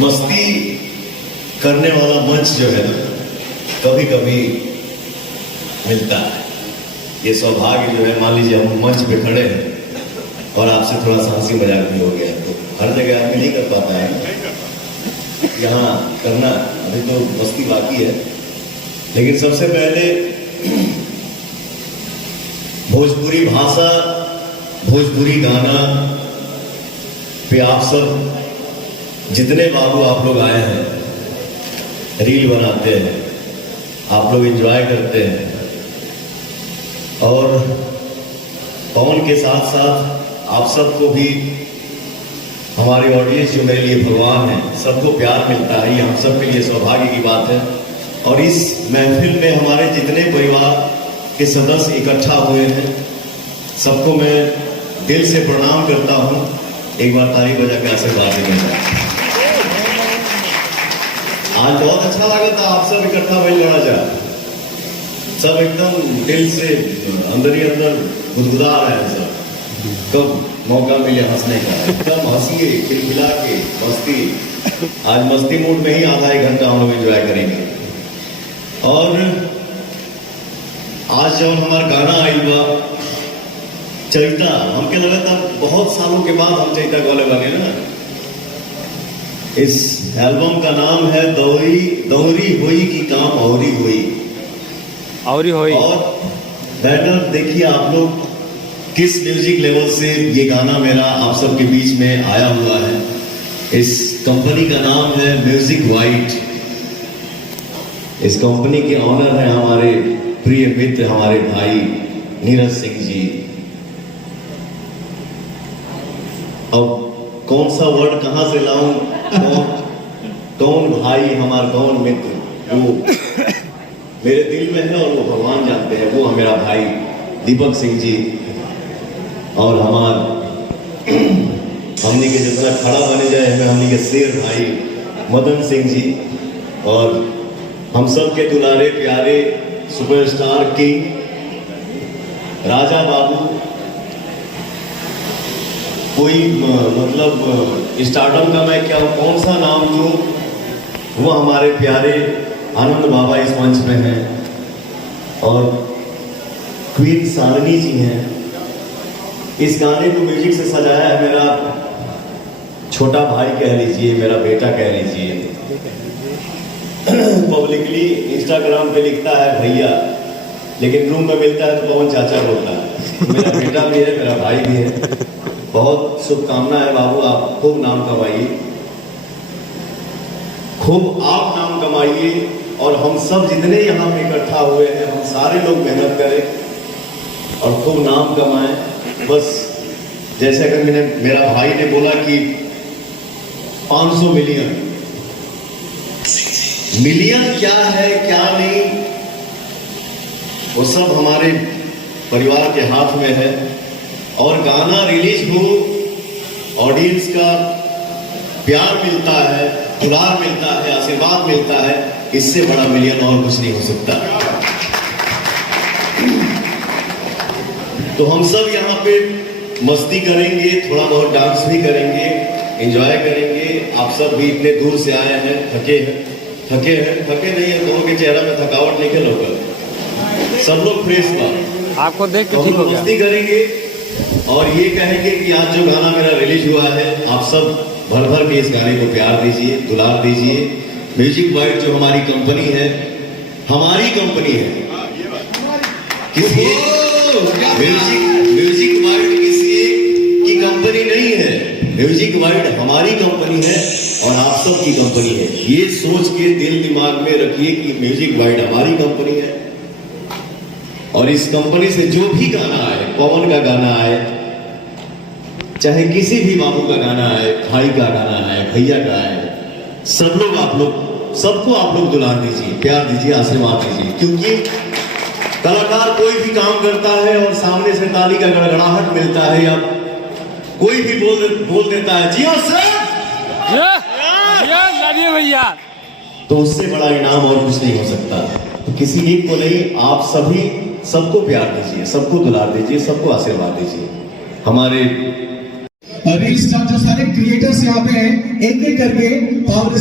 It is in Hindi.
मस्ती करने वाला मंच जो है ना कभी कभी मिलता है। ये सौभाग्य जो है, मान लीजिए हम मंच पे खड़े हैं और आपसे थोड़ा सा हंसी मजाक भी हो गया, तो हर जगह आदमी नहीं कर पाता है, यहाँ करना अभी तो मस्ती बाकी है। लेकिन सबसे पहले भोजपुरी भाषा, भोजपुरी गाना पे आप सब जितने बाबू आप लोग आए हैं, रील बनाते हैं, आप लोग एंजॉय करते हैं, और पवन के साथ साथ आप सबको भी, हमारी ऑडियंस जो मेरे लिए भगवान है, सबको प्यार मिलता है, ये हम सब के लिए सौभाग्य की बात है। और इस महफिल में हमारे जितने परिवार के सदस्य इकट्ठा हुए हैं, सबको मैं दिल से प्रणाम करता हूँ। एक बार ताली बजा के आशीर्वाद देंगे। आज बहुत अच्छा लगा था, आप सब इकट्ठा भाई लड़ा जा, सब एकदम दिल से अंदर ही अंदर गुदगुदा रहे हैं सब। कब मौका मिले हंसने का, एकदम हंसिए, खिलखिला के मस्ती। आज मस्ती मूड में ही आधा एक घंटा हम लोग एंजॉय करेंगे। और आज जब हमारा गाना आई हुआ चैता, हमके लगा था बहुत सालों के बाद हम चैता गाने बने ना। इस एल्बम का नाम है दौरी दौरी हुई की काम औरी हुई। और बैटर देखिए आप लोग किस म्यूजिक लेवल से ये गाना मेरा आप सबके बीच में आया हुआ है। इस कंपनी का नाम है म्यूजिक वाइट। इस कंपनी के ऑनर हैं हमारे प्रिय मित्र, हमारे भाई नीरज सिंह जी। अब कौन सा वर्ड कहां से लाऊं, कौन भाई हमारा, कौन मित्र, वो मेरे दिल में है और वो भगवान जानते हैं। वो है मेरा भाई दीपक सिंह जी, और हमने के जितना खड़ा बने जाए हमें हमने के शेर भाई मदन सिंह जी, और हम सब के दुलारे प्यारे सुपरस्टार किंग राजा बाबू। कोई मतलब स्टार्टअप का मैं क्या कौन सा नाम दूं, वो हमारे प्यारे आनंद बाबा इस मंच में हैं, और क्वीन सारनी जी हैं। इस गाने को म्यूजिक से सजाया है मेरा छोटा भाई कह लीजिए, मेरा बेटा कह लीजिए। पब्लिकली इंस्टाग्राम पे लिखता है भैया, लेकिन रूम में मिलता है तो पवन चाचा बोलता है। मेरा बेटा भी है, मेरा भाई भी है। बहुत शुभकामना है बाबू, आप खूब नाम कमाइए, खूब आप नाम कमाइए, और हम सब जितने यहाँ पे इकट्ठा हुए हैं, हम सारे लोग मेहनत करें और खूब नाम कमाएं। बस जैसे अगर मेरा भाई ने बोला कि 500 मिलियन, मिलियन क्या है क्या नहीं, वो सब हमारे परिवार के हाथ में है। और गाना रिलीज हो, ऑडियंस का प्यार मिलता है, दुलार मिलता है, आशीर्वाद मिलता है, इससे बड़ा मिलियन और कुछ नहीं हो सकता। तो हम सब यहाँ पे मस्ती करेंगे, थोड़ा बहुत डांस भी करेंगे, एंजॉय करेंगे। आप सब भी इतने दूर से आए हैं, थके नहीं है, दोनों के चेहरा में थकावट नहीं होगा, सब लोग फ्रेश था, आपको देख के ठीक हो गया। मस्ती करेंगे और ये कहेंगे कि आज जो गाना मेरा रिलीज हुआ है, आप सब भर भर के इस गाने को प्यार दीजिए, दुलार दीजिए। म्यूजिक वाइट जो हमारी कंपनी है, हमारी कंपनी है, किसी म्यूजिक वाइट किसी की कंपनी नहीं है। म्यूजिक वाइट हमारी कंपनी है और आप सब की कंपनी है। ये सोच के दिल दिमाग में रखिए कि म्यूजिक वाइट हमारी कंपनी है, और इस कंपनी से जो भी गाना आए, पवन का गाना आए, चाहे किसी भी बाबू का गाना आए, भाई का गाना आए, भैया का आए, सब लोग सबको आप लोग दुलार दीजिए, प्यार दीजिए, आशीर्वाद दीजिए। क्योंकि कलाकार कोई भी काम करता है और सामने से ताली का गड़गड़ाहट मिलता है, या कोई भी बोल देता है जियो सर, भैया, तो उससे बड़ा इनाम और कुछ नहीं हो सकता। तो किसी एक को नहीं, आप सभी सबको प्यार दीजिए, सबको दुलार दीजिए, सबको आशीर्वाद दीजिए। हमारे रील स्टार जो सारे क्रिएटर्स यहाँ पे हैं, एक एक करके पावर